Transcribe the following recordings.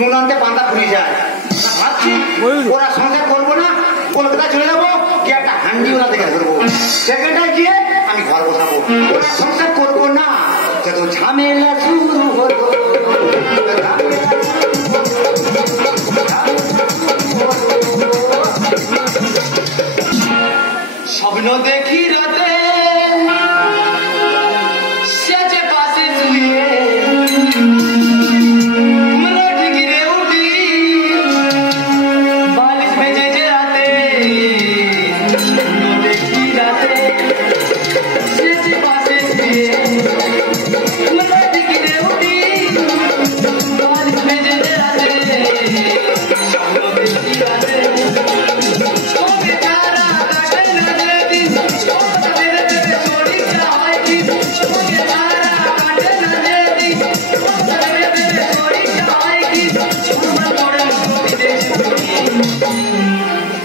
নুন আনতে পান্তা ফুরিয়ে যায়। ভাবছি ওরা সংসার করবো না, কলকাতা চলে যাবো, কি একটা হান্ডি ওরা দেখে ধরবো, সেখানটায় গিয়ে আমি ঘর বসাবো। ওরা সংসার করবো না, যত ঝামেলা শুরু হলো। স্বপ্ন দেখি রাতে সেজে পাশে শুয়ে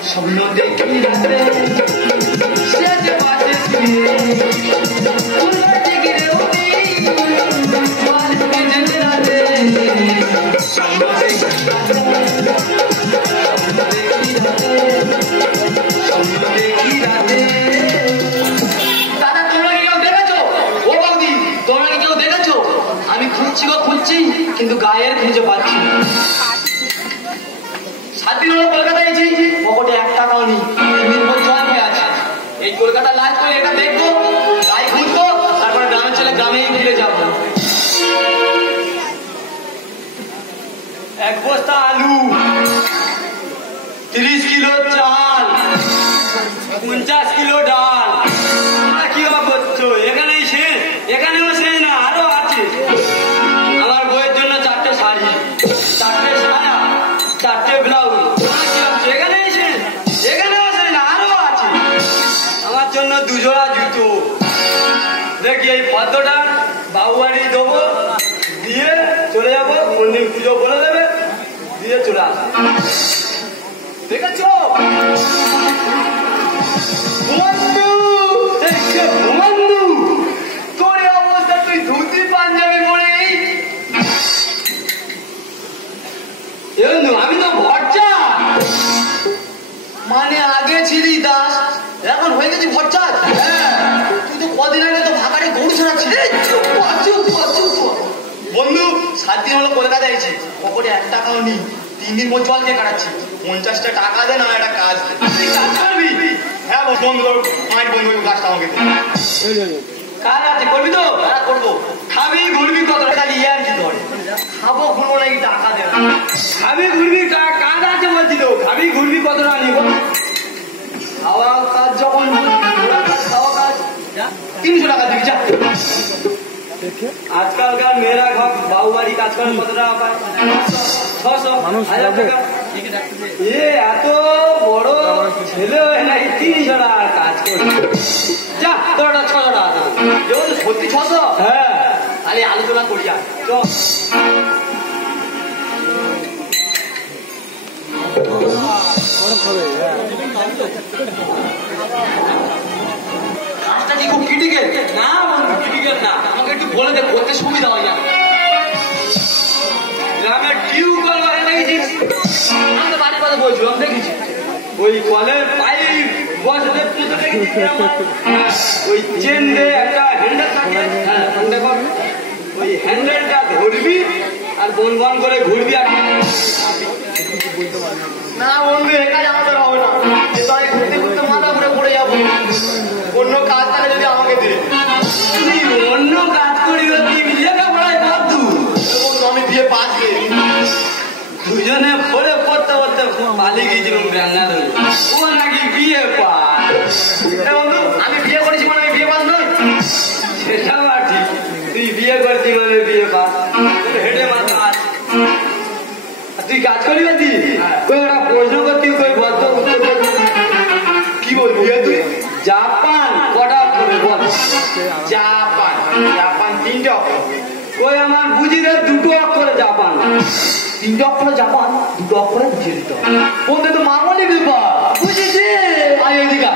স্বপ্ন দেখি রাতে সেজে পাশে শুয়ে আমি খুঁজছি কিন্তু গায়ের খুঁজে পাচ্ছি। 7 দিন হলো কলকাতায় এসেছি, পকেটে 1 টাকাও নেই, জল হয়ে আছে। এই কলকাতা লাজ করে এটা দেখবো, গায়ে খুঁজবো, তারপরে গ্রামের ছেলে গ্রামেই ফিরে যাবো। 1 বস্তা আলু, 30 কিলো চাল, 50 কিলো ডাল। কি করছো? এখানেই শেষ? এখানেও শেষ না, আরো আছে। আমার বইয়ের জন্য 4টে শাড়ি, 4টে সায়া, 4টে ব্লাউজ। এখানেই শেষ? এখানেও শেষ না, আরো আছে। আমার জন্য 2 জোড়া জুতো। দেখি এই পদ্মটা বাবু বাড়ি দেবো, দিয়ে চলে যাবো, মন্দির পুজো বলে দেবে, দিয়ে চলে আসবো। দেখেছ বন্ধু, বন্ধু তোর অবস্থা, তুই ধুতি পাঞ্জাবি পরে। আমি তো ভরচা, মানে আগে ছিলি দাস, এখন হয়ে গেছি ভরচা। তুই তো কদিন আগে তো ভাগাড়ে গরু ছাড়াচ্ছিলি। বন্ধু 7 দিন হলো কলকাতা এসেছি, পকেটে 1 টাকাও নেই, 3 দিন পর জল দিয়ে কাটাচ্ছি। 50টা টাকা দে না, একটা কাজ করবি। হ্যাঁ বন্ধু, 5 বন্ধু কাজটা আমাকে কাজ আছে, করবি তো? হ্যাঁ করবো। খাবি ঘুরবি, কত টাকা নিয়ে আসছি ধরে। খাবো ঘুরবো নাকি টাকা দেবে? খাবি ঘুরবি, কাজ আছে বলছি তো। খাবি ঘুরবি, কত টাকা নিব? খাওয়া কাজ যখন, খাওয়া কাজ 300 টাকা দিবি, যা। আজকালকার মেয়েরা বাবু বাড়ি কাজ করে কত টাকা পায়? 600, 1000 টাকা। এত বড় ছেলে নাকি 300 টাকার কাজ করছে? যা, তোর 600 টাকা যেমন সত্যি 600। হ্যাঁ, তাহলে আলোচনা করি। আর কাজটা কি খুব ক্রিটিক্যাল? না বন্ধু, ক্রিটিক্যাল না, আমাকে একটু বলে দে, করতে সুবিধা হয়। গ্রামের টিউবওয়েল লাগিয়েছিস? আমি তো বাড়ির কথা বলছিলাম, দেখেছি ওই কলের পাইপ বসলে ওই চেন দিয়ে একটা হ্যান্ডেল থাকে, ওই হ্যান্ডেলটা ধরবি আর বন বন করে ঘুরবি। আর না বন্ধু, এ কাজ আমাদের হবে না, ঘুরতে ঘুরতে মাথা ঘুরে পড়ে যাবো। অন্য কাজ তাহলে যদি আমাকে দে। তুই অন্য কাজ করি, লেখাপড়ায় কত দূর? আমি বিয়ে পাচ্ছি, দুজনে পড়ে পড়তে পড়তে পালিয়ে গিয়েছিলাম ব্যাঙ্গালোর। ও নাকি বিয়ে পাস। বন্ধু, আমি বিয়ে করেছি মানে বিয়ে পাস নয়? সেটাও ঠিক, তুই বিয়ে করছি মানে বিয়ে পাস, হেঁটে মাথা আছে। তুই কাজ করবি? তুই একটা প্রশ্ন করতি, কই বলতো উত্তর করবি। কি বলবি তুই? জাপান কটা অক্ষরে বল? জাপান, জাপান 3টে অক্ষর। কই আমার বুঝি রে, 2টো অক্ষরে জাপান। 3টে অক্ষরে জাপান, 2টো অক্ষরে বুঝিয়ে দিতে হবে। বলতে তো মামলি ব্যাপার, বুঝেছি। আয় এদিকে।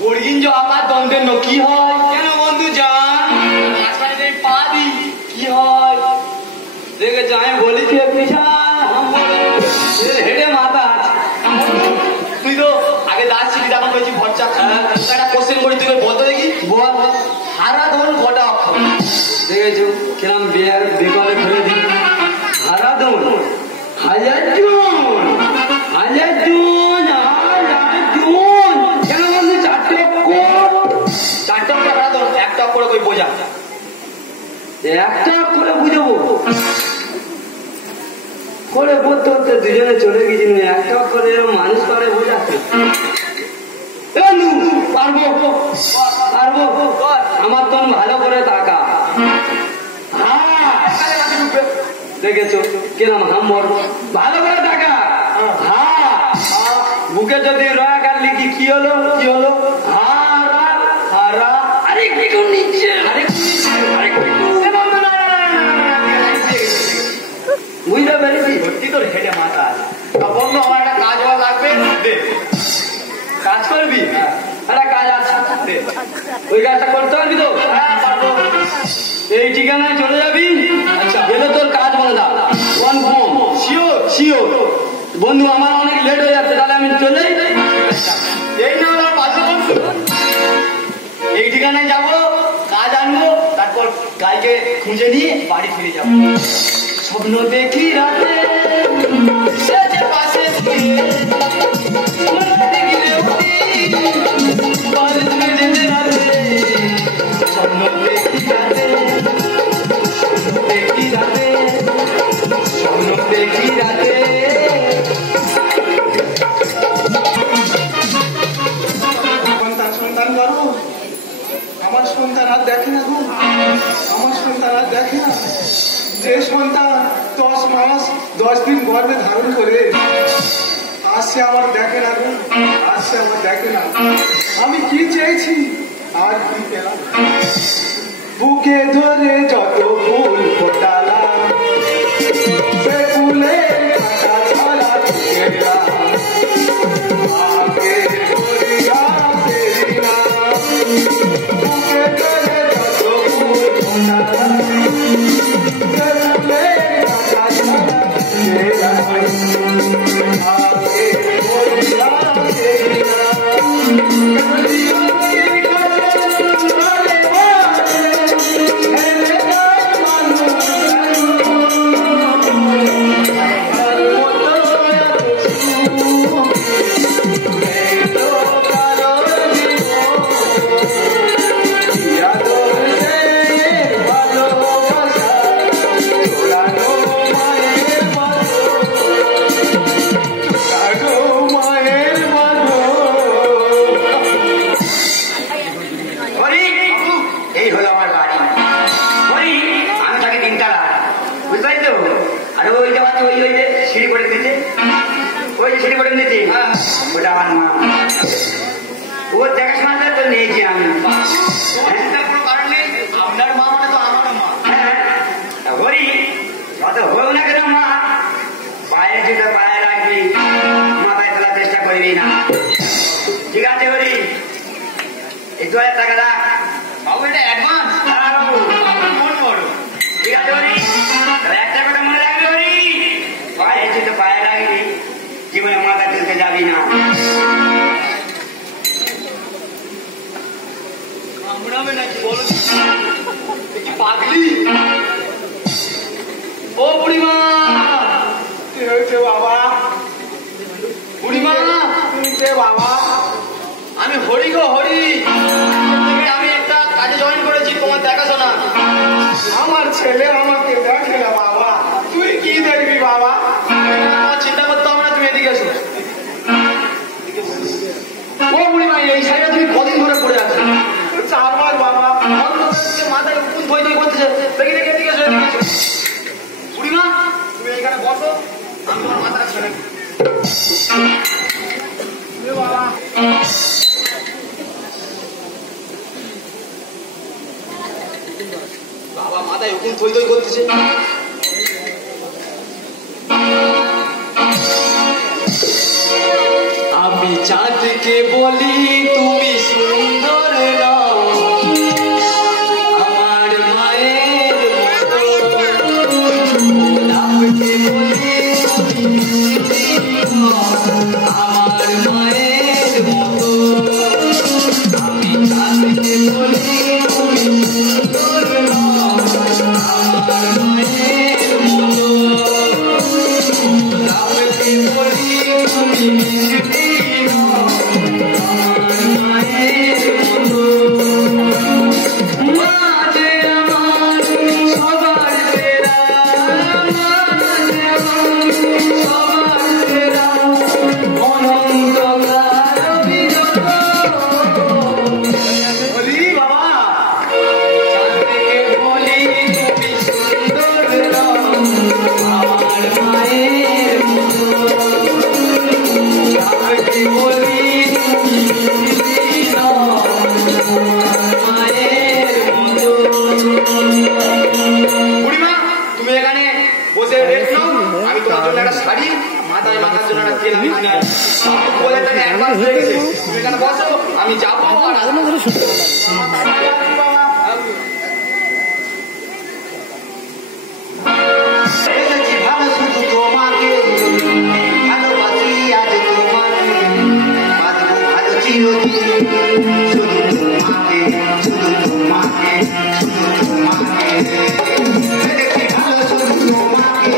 বর্গিন যে আকার দ্বন্দ্বের কি হয়? কেন বন্ধু জান, পা দিই একটা কোশ্চেন করি, তুমি বলতো দেখি। বল। হারাধন কটা অক্ষর? দেখেছো কিরম বেকলে ফেলে দিই। হারাধন হাজার জন, হাজার জন, হাজার জন। কেন বলছি চারটে অক্ষর? চারটে অক্ষর হারাধন, একটা অক্ষরে কই বোঝা। একটা অক্ষরে বুঝাবো করে বলতে বলতে দুজনে চলে গেছি। একটা অক্ষরে মানুষ করে বোঝাচ্ছে। পারবো পারবো, আমার তো ভালো করে তাকা। দেখেছো কিরম হাম্বর, ভালো করে তাকা। বুকে যদি রয়াকার লিখি কি হলো, কি হলো? হারা হারা। আরে কি নিচ্ছে, আরে বুঝতে পেরেছি। ভর্তি করে হেঁটে মাথা আছে। বন্ধু আমার একটা কাজ বাজ লাগবে, দে। কাজ করবি? একটা কাজ আছে, ওই কাজটা করতে পারবি তো? হ্যাঁ পারবো। এই ঠিকানায় চলে যাবি। আচ্ছা গেলে তোর কাজ বাঁধা কনফার্ম, শিওর শিওর। বন্ধু আমার অনেক লেট হয়ে যাচ্ছে, তাহলে আমি চলে যাই। এই না আমার পাশে বন্ধু, এই ঠিকানায় যাবো, কাজ আনবো, তারপর গাইকে খুঁজে নিয়ে বাড়ি ফিরে যাবো। স্বপ্ন দেখি রাতে পাশে শুয়ে স্বপ্ন দেখি রাতে, দেখি রাতে, স্বপ্ন দেখি রাতে। সন্তান করবো, আমার সন্তান আর দেখে না গো, আমার সন্তান আর দেখে না। যে সন্তান 10 মাস 10 দিন গর্ভে ধারণ করে আসছে আমার দেখে না গো, আসছে আমার দেখে না। আমি কি চেয়েছি আর কি পেলাম? বুকে ধরে যত ফুল ফোটালাম, সে ফুলের কাঁটা ছড়া গেলাম। আগে করিয়া ফেরিলাম, বুকে ধরে যত ফুল ফোটালাম, সে ফুলের কাঁটা ছড়া গেলাম। আগে করিয়া ফেরিলাম। এই হলো আমার বাড়ি। আমি তাকে 3 তালা, বুঝতে তো? আর ওই যে ওই ওই যে সিঁড়ি করে দিচ্ছে, ওই যে সিঁড়ি করে দিচ্ছে, ওটা আমার মা। ওর দেখাশোনাটা তো নিয়েছি আমি। কোনো কারণ নেই, আপনার মা মানে তো আমার মা। হরি যত হোক না কেন মা, পায়ে জুতো পায়ে রাখবি, মাথায় তোলার চেষ্টা করবি না, ঠিক আছে? হরি এই 2000 টাকা রাখ বাবু, এটা অ্যাডভান্স। হ্যাঁ বাবু, মন বড়। ঠিক আছে হরি? একটা কথা মনে রাখবি হরি, পায়ে জুতো পায়ে রাখবি, জীবনে মাথা তুলতে যাবি না। কামড়াবে নাকি বলো? কি পাগলি? ও বুড়িমা, কি হয়েছে বাবা? বুড়িমা, বাবা আমি হরি গো হরি। আমি একটা কাজে জয়েন করেছি, তোমার দেখাশোনা। আমার ছেলে আমাকে দেখে না বাবা, তুই কি দেখবি বাবা? আমার চিন্তা করতে হবে না, তুমি এদিকে এসো। ও বুড়িমা, এই সাইডে তুমি কদিন ধরে পড়ে আছো? 4 মাস বাবা। মাথায় কোন থই থই করতেছে, দেখি দেখি এদিকে এসো, এদিকে এসো। বুড়িমা, তুমি এখানে বসো, আমি তোমার মাথাটা ছেড়ে দিই। বাবা মাথায় হুকুম থই থই করতেছে। আমি চাঁদকে বলি তুমি সুন্দর নাও, আমার মায়ের মতো। গোলাপকে বলি তুমি আমার মায়ের মতো। বুড়িমা তুমি এখানে বসে রেস্ট নাও, আমি তোমার জন্য একটা শাড়ি মাথায় মাথার জন্য একটা তেল কিনে বলে তাকে অ্যাডভান্স হয়ে গেছে। তুমি এখানে বসো, আমি যাবো আর ভালো শুধু তোমাকে ভালোবাসি আজ তোমাকে বাঁচবো ভালো চিরদিন শুধু তোমাকে শুধু তোমাকে শুধু তোমাকে ভালো শুধু তোমাকে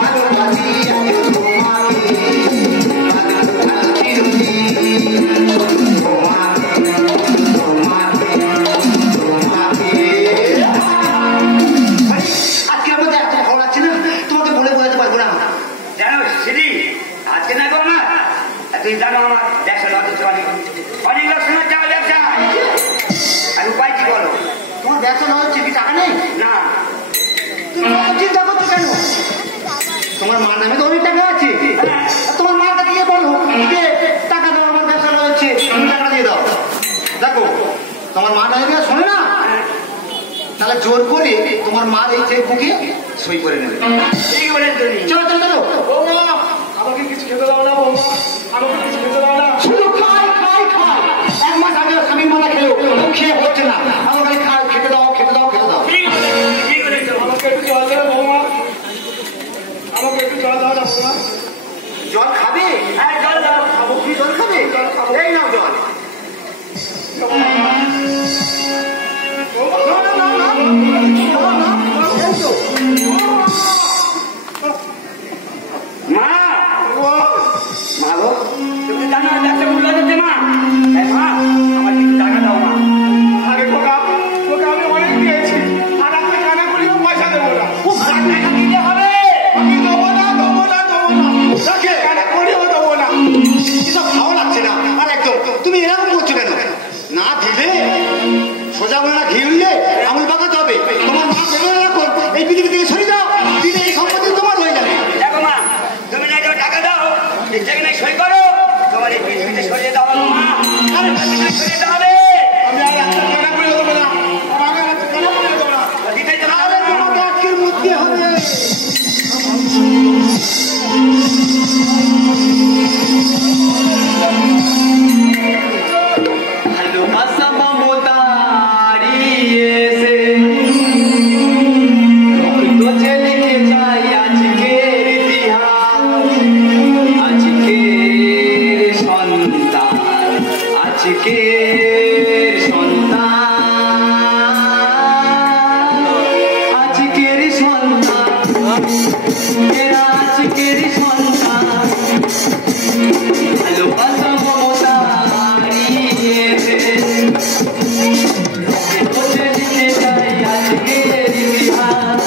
ভালোবাসি আজ তোমাকে বাঁচবো ভালো চিরদিন শুধু তোমাকে তোমাকে তোমাকে। আজকে আমার এত ভালো লাগছে না, তোমাকে বলে বোঝাতে পারবো না। জানো সিঁড়ি আজকে না গো আমার তুই জানো আমার ব্যবসা লস হচ্ছে অনেক অনেক লোক শোনা যাওয়া ব্যবসা আর উপায় কি বলো? তোমার ব্যবসা না হচ্ছে কি টাকা নেই? না তুমি চিন্তা করছো কেন? তোমার মার নামে তো অনেক টাকা আছে, তোমার মার কাছে গিয়ে বলো যে টাকা দাও, আমার ব্যবসা না হচ্ছে, তুমি টাকা দিয়ে দাও। দেখো তোমার মা নামে শোনে না, তাহলে জোর করে তোমার মার এই চেক বুকে সই করে নেবে। ঠিক বলেছ তুমি। চলো চলো চলো। বৌমা আমাকে কিছু খেতে দাও না, বৌমা আমাকে কিছু খেতে দাও না। শুধু খাই খাই খাই, এক মাস আগে স্বামীর মালা খেলেও খেয়ে হচ্ছে না, আমার খালি খাই, খেতে দাও খেতে দাও খেতে দাও। ঠিক বলেছ ঠিক বলেছ। আমাকে একটু জল দেবে বৌমা, আমাকে একটু জল দাও না বৌমা। জল খাবে? হ্যাঁ চল দাও। খাবো, কি জল খাবে? এই নাও জল। মা মা গো তুমি জানো ব্যবসা মূল্য হচ্ছে মা। মা আমার কিছু টাকা দাও মা। আরে খোকা তোকে আমি অনেক দিয়েছি, আর একটা কানে করিও পয়সা দেবো না। টাকা দিতে হবে। আমি দেবো না দেবো না দেবো না, রাখে। কানে করিও দেবো না। এসব ভালো লাগছে না। আর একদম তুমি এরকম করছো কেন? না দিলে সোজা বলে না ঘি উড়িয়ে আমুল পাকাতে হবে। তোমার মা দেবে না, এখন এই পৃথিবী থেকে সরে যাও, দিলে এই সম্পত্তি তোমার হয়ে যাবে। দেখো মা তুমি না একবার টাকা দাও, যেখানে সই করো তোমার এই পৃথিবীতে সরিয়ে দাও মা। আরে সরিয়ে যেতে হবে। আমি আর একটা কানে করিও দেবো না, আমাকে আর একটা কানে করিও দেবো না। দিতেই তো তাহলে হবে। তোমাকে আজকের মধ্যে হবে। ভালোবাসা মমতারি এসে রক্ত যে লিখে যায় আজকের ইতিহাস, আজকের সন্তান, আজকের সন্তান, আজকের সন্তান, এরা আজকের সন্তান। ভালোবাসা মমতারি এসে রক্ত যে লিখে যায় আজকের ইতিহাস,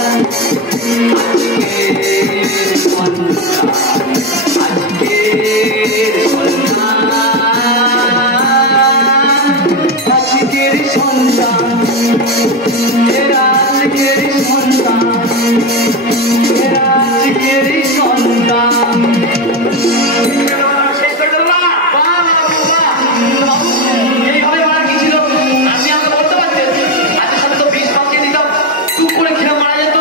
আজকের সন্তান, আজকের সন্তান, আজকের সন্তান, এরা আজকের সন্তান, এরা আজকের সন্তান। শেষ করে দেবো না। এইভাবে মারা কি ছিল? আপনি আমাকে বলতে পারতেন আজকে সাথে তো 20 পাঁচকে দিতাম, টুক করে খেলে মারা যেত।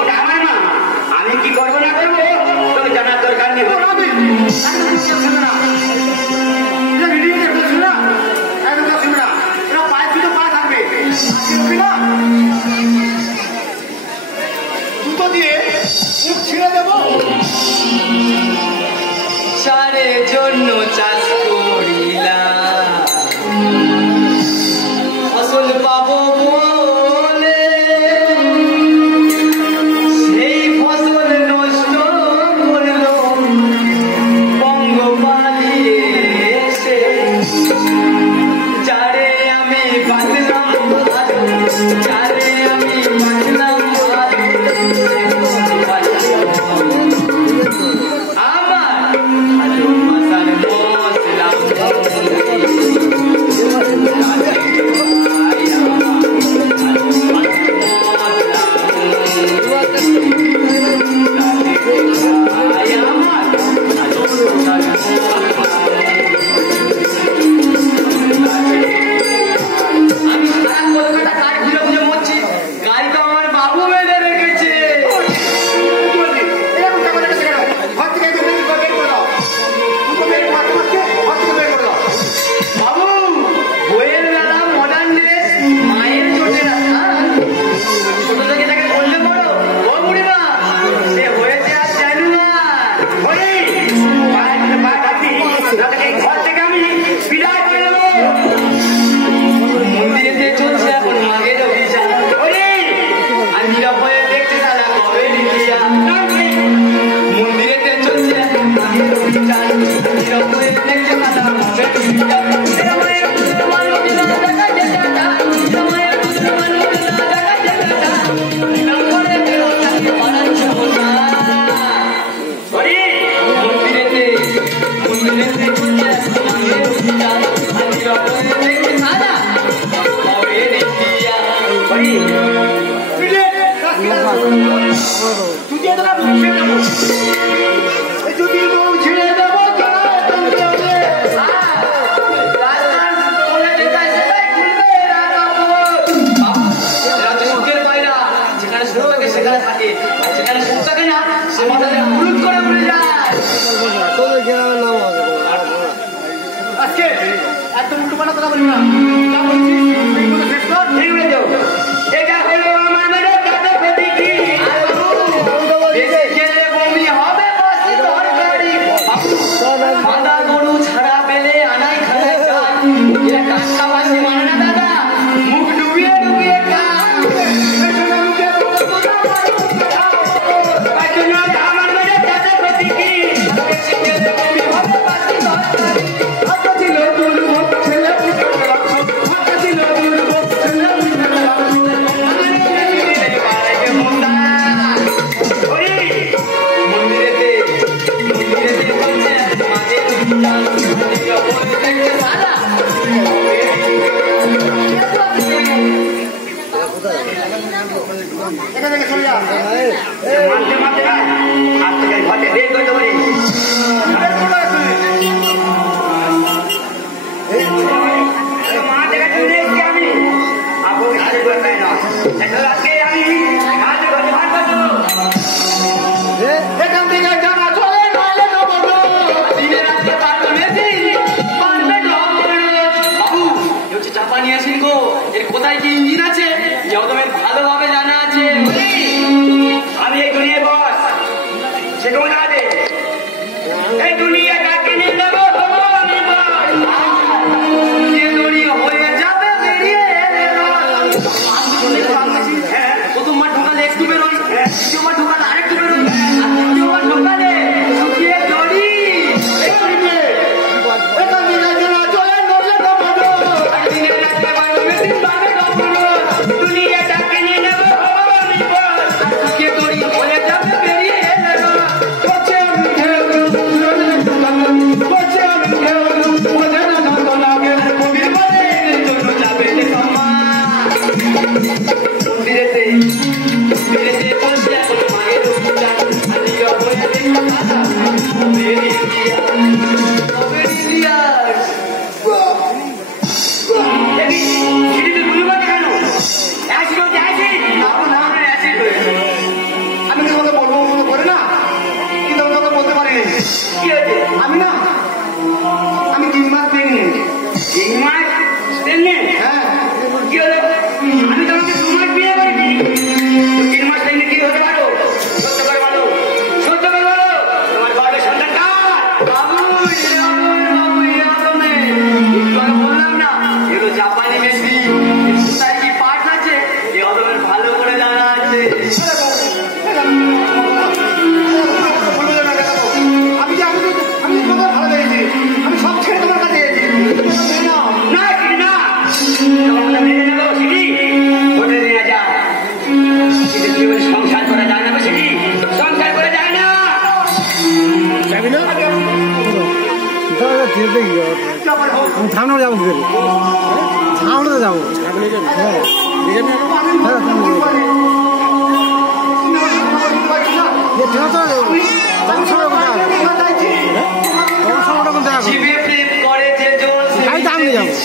ওটা আমার মা, আমি কি করবো না করবো তোর জানার দরকার নেই। জুতো দিয়ে মুখ ছিঁড়ে দেবো। সারের জন্য চাষ করিলাম, ফসল পাবো বলে সেই ফসল নষ্ট করলো পঙ্গপালি এসে। যারে আমি বাঁধলাম ভালো, যারে আমি বাঁধলাম ভালো, আমার ভালোবাসার মশলা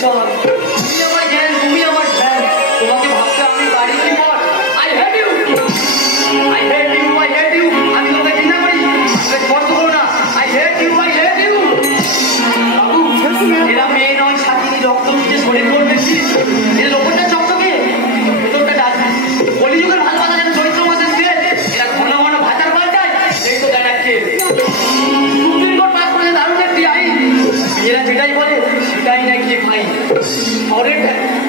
ঈশ্বর, তুমি আমার জ্ঞান, তুমি আমার ধ্যান, তোমাকে ভাবতে আমি পারি কি বল? I hate you, I hate you, I hate you. আমি তোমাকে ঘৃণা করি, আমাকে স্পর্শ করো না। I hate you, I hate you. বাবু, এরা মেয়ে নয়, সাথী রক্ত দিতে শরীর করতেছি, এর লোকটা চকচকে, ভেতরটা ডাকি। কলিযুগের ভালোবাসা যেন চৈত্র মাসের তেল, এরা ঘন ঘন ভাতার পাল্টায়, সেই তো দেখাচ্ছে। সুপ্রিম কোর্ট পাস করেছে দারুণ একটি আইন, মেয়েরা যেটাই বলে সেটাই নাকি ফাইন। শহরের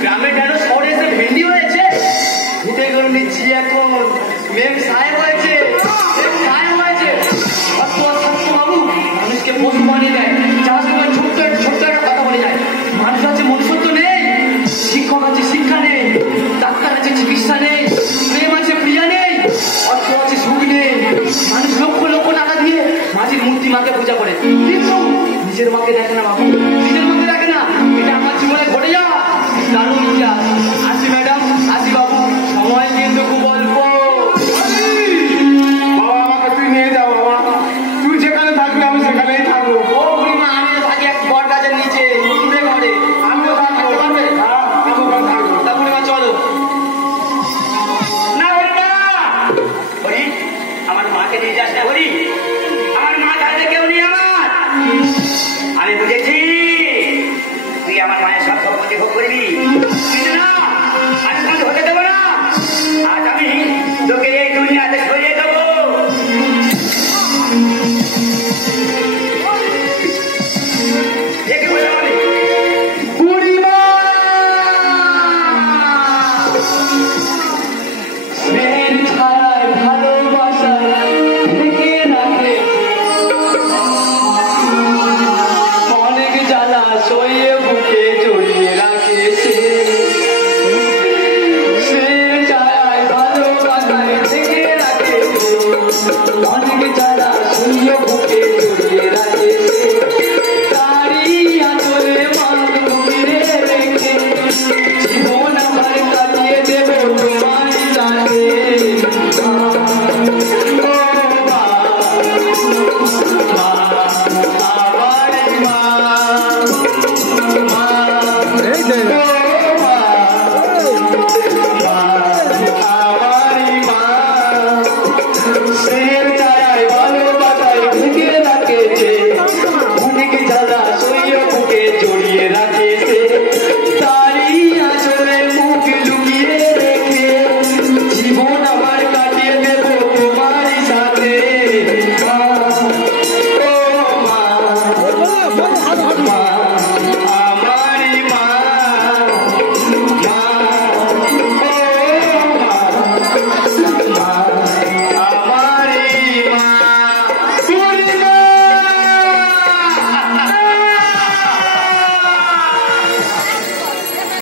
গ্রামের কেন শহরে এসে ভেন্ডি হয়েছে, ঘুটে গরম নিচ্ছি এখন মেম সাহেব হয়েছে, মেম সাহেব হয়েছে। সত্য অসত্য বাবু মানুষকে পশু বানিয়ে দেয়। যার সময় ছোট্ট ছোট্ট একটা কথা বলে যায়, মানুষ আছে মনুষ্যত্ব নেই, শিক্ষক আছে শিক্ষা নেই, ডাক্তার আছে চিকিৎসা নেই, প্রেম আছে প্রিয়া নেই, অর্থ আছে সুখ নেই। মানুষ লক্ষ লক্ষ টাকা দিয়ে মাঝির মূর্তি মাকে পূজা করে, কিন্তু নিজের মাকে দেখে না বাবু, নিজের মাকে দেখে না। এটা আমার জীবনে ঘটে যাওয়া দারুণ ইতিহাস। আসি ম্যাডাম, আসি বাবু, সময় কিন্তু খুব অল্প। বাবা আমাকে তুই নিয়ে যা বাবা, তুই যেখানে থাকবি আমি সেখানেই থাকবো। ও বুড়িমা, আমি থাকি এক বট গাছের নিচে দূরে ঘরে, আমিও থাকবো। থাকতে পারবে? হ্যাঁ, আমিও ওখানে থাকবো। তা বুড়িমা চলো। না হরি না, হরি আমার মাকে নিয়ে যাস না হরি, আমার মা ছাড়া কেউ নেই আমার। আমি বুঝে